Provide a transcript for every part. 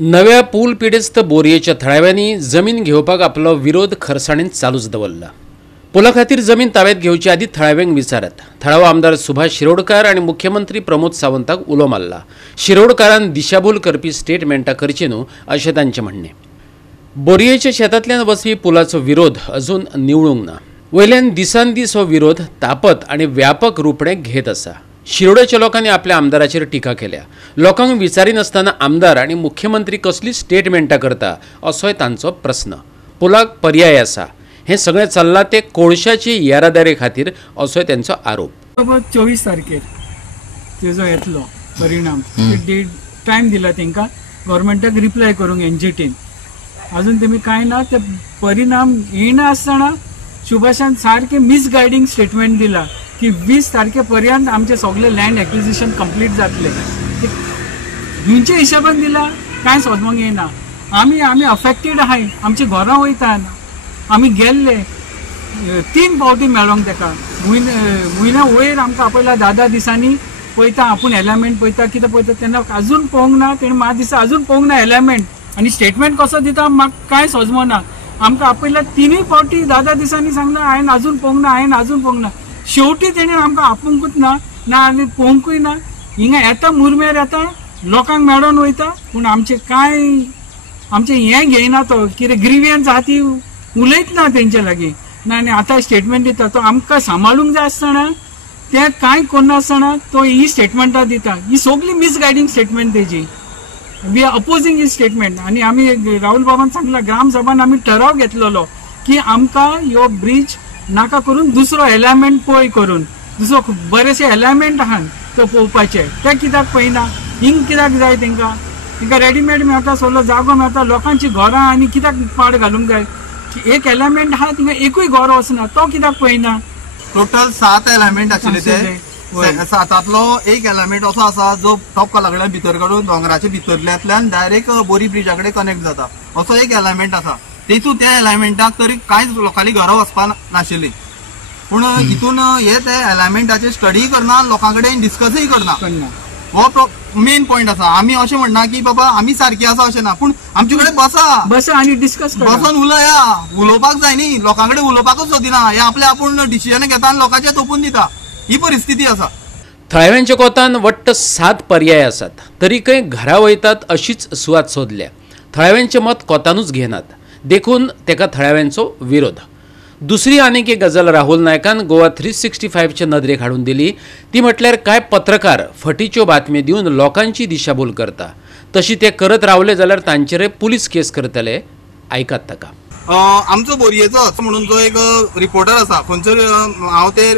नव्या पूल पिडेस्त बोरयेच्या थळाव्यांनी जमीन घेवपाक आपलो विरोध खरसाणीन चालूच दवरला। पुला खातीर जमीन ताब्यात घेवचे आदी थळाव्यांक विचारत थळावो आमदार सुभाष शिरोडकार आणि मुख्यमंत्री प्रमोद सावंताक उलो मारला। शिरोडकारान दिशाभूल करपी स्टेटमेंटां करची न्हू अशें तांचें म्हणणें। बोरयेच्या शेतांतल्यान वचपी पुलाचो विरोध अजून निवळूंक ना। वयल्यान दिसान दीस हो विरोध तापत आणि व्यापक रूपणे घेत आसा। शिरोडेच्या लोकांनी आपल्या आमदाराचेर टिका केल्या। लोकांक विचारिनासतना आमदार आणि मुख्यमंत्री कसली स्टेटमेंटां करता असोय तांचो प्रश्न। पुलाक पर्याय आसा हे सगळें चल्लां ते कोळशाची येरादारी खातीर असोय तांचो आरोप। 24 तारखेर तेजो येतलो परिणाम डेट टाइम दिला तांकां गव्हर्नमेंटाक रिप्लाय करूंक एनजीटीन। अजून तेमी कांय ना ते परिणाम येना आसतना सुभाषान सारखे मिसगायडिंग स्टेटमेंट दिला की 20 तारखेपर्यंत आमचे सगळे लँड एक्विजिशन कंप्लीट जातले। ह्यांच्या हिशोबान दिला कांय सोदमोंक येना। आमी अफेक्टेड आहाय, आमची घरां वयतात, आमी गेल्ले 3 फावटी मेळोंक तेका म्हयन्या वयर आमकां आपयला 10 दिसांनी पळयता आपूण एलिमेंट पळयता कितें पळयता तेन्ना अजून पळोवंक ना। तेणें म्हाका दिसता अजून पळोवंक ना एलिमेंट आनी स्टेटमेंट कसो दिता म्हाका कांय सोजमो ना। आमकां आपयला 3 फावटी 10 दिसांनी सांगना हांवें अजून पळोवंक ना। शेवटी तेणें आमकां आपोवंकूच ना आनी पळोवंकूय ना। हिंगा येता मुरमेर येता लोकांक मेळोन वयता पूण आमचें हें घेयना तो कितें ग्रिवियन्स आहा ती उलयत ना तेंचे लागीं ना। आनी आतां स्टेटमेंट दिता तो आमकां सांबाळूंक जाय आसतना तें कांय करनासतना तो ही स्टेटमेंटां दिता। ही सगळी मिसगायडिंग स्टेटमेंट तेजी। वी आर अपोजिंग ही स्टेटमेंट आनी आमी राहुल बाबान सांगला ग्राम सभान आमी ठराव घेतलेलो की आमकां ह्यो ब्रिज नाका करून दुसरो एलिमेंट पळय करून दुसरो बरेशे एलिमेंट आहात तो पळोवपाचे ते कित्याक पळयना। हिंग कित्याक जाय तांकां रेडीमेड मेळटा सगळो जागो मेळटा लोकांची घरां आनी कित्याक पाड घालूंक जाय। एक एलिमेंट आहा थिंगा एकूय घर वचना तो कित्याक पळयना। टोटल 7 एलिमेंट आशिल्ले ते 7तांतलो एक एलिमेंट असो आसा जो टॉप लागल्यान भितर काडून दोंगराच्या भितरल्यांतल्यान डायरेक्ट बोरी ब्रिजा कडेन कनेक्ट जाता असो एक एलिमेंट आसा। तेतून त्या एलिमेंटाक तरी कांयच लोकांनी घरां वचपा नाशिल्ली पूण हितून हे ते एलिमेंटाचे स्टडी करना लोकां कडेन डिस्कसय करना हो मेन पॉयंट आसा। आमी अशें म्हणना की बाबा आमी सारकी आसा अशें ना पूण आमचे कडेन बसा आनी डिस्कस बसून उलोवपाक जाय न्ही। लोकां कडेन उलोवपाकूच सोदिना हे आपले आपूण डिसिजन घेता आनी लोकांचे तोपून दिता ही परिस्थिती आसा। थळाव्यांच्या कोंतान वट्ट 7 पर्याय आसात तरीकय घरा वयतात अशीच सुवात सोदल्या। थळाव्यांचें मत कोंतानूच घेनात देखून तेका थळाव्यांचो विरोध। दुसरी आनीक एक गजाल राहुल नायकान गोवा 365च्या नदरेक हाडून दिली ती म्हटल्यार काय पत्रकार फटीच्यो बातम्यो दिवन लोकांची दिशाभूल करता तशी ते करत रावले जाल्यार तांचेर पुलीस केस करतले। आयकात ताका। आमचो बोरयेचो असो म्हणून जो एक रिपोर्टर आसा खंयचो हांव ते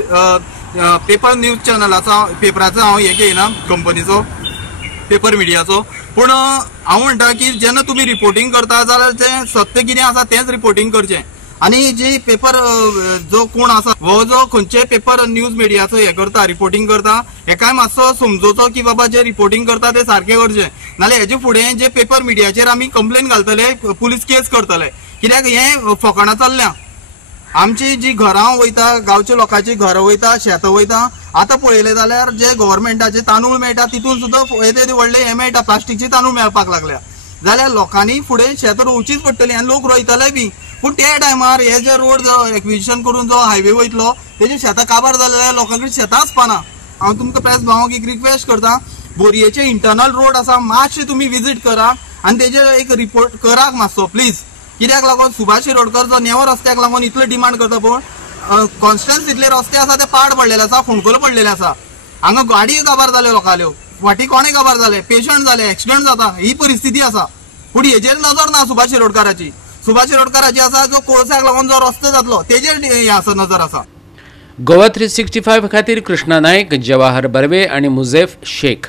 पेपर न्यूज चॅनलाचा पेपराचो हांव हे घेयना कंपनीचो पेपर मिडियाचो पूण हांव म्हणटा की जेन्ना तुमी रिपोर्टिंग करता जाल्यार तें सत्य कितें आसा तेंच रिपोर्टिंग करचें। आनी जी पेपर जो कोण आसा हो जो खंयचे पेपर न्यूज मिडियाचो हे करता रिपोर्टिंग करता हेकाय मातसो समजोवचो की बाबा जे रिपोर्टिंग करता ते सारकें करचें नाल्यार हेजे फुडें जे पेपर मिडियाचेर आमी कंप्लेन घालतले पुलीस केस करतले कित्याक हें फकाणां चल्ल्या। आमची जी घरां वयता गांवच्या लोकांची घरां वयता शेतां वयता आतां पळयलें जाल्यार जे गव्हर्नमेंटाचे तांदूळ मेळटा तितून सुद्दां येदे व्हडले हे मेळटा प्लास्टिकचे तांदूळ मेळपाक लागल्या जाल्यार लोकांनी फुडें शेतां रोवचीच पडटलीं आनी लोक रोयतले बी पूण त्या टायमार हे जे रोड एक्विजिशन करून जो हायवे वयतलो तेजे शेतां काबार जाले जाल्यार लोकां कडेन शेतां आसपाना। हांव तुमकां प्रेस भावाक एक रिक्वेस्ट करता बोरयेचे इंटरनल रोड आसा मातशे तुमी विजीट करा आनी तेजेर एक रिपोर्ट कराक मातसो प्लीज। कित्याक लागून सुभाष शिरोडकर जो नेवो रस्त्याक लागून इतलो डिमांड करता पळय कॉन्स्टन्स इतले रस्ते आसा ते पाड पडलेले आसा फोंडकोल पडलेले आसा हांगा गाडी काबार जाल्यो लोकांल्यो फाटीं कोणे काबार जाले पेशंट जाले एक्सिडंट जाता ही परिस्थिती आसा पूण हेजेर नजर ना सुभाष शिरोडकाराची आसा जो कोळशाक लागून जो रस्तो जातलो तेजेर हे आसा नजर आसा। गोवा 365 खातीर कृष्णा नायक, जवाहर बर्वे आणि मुझेफ शेख।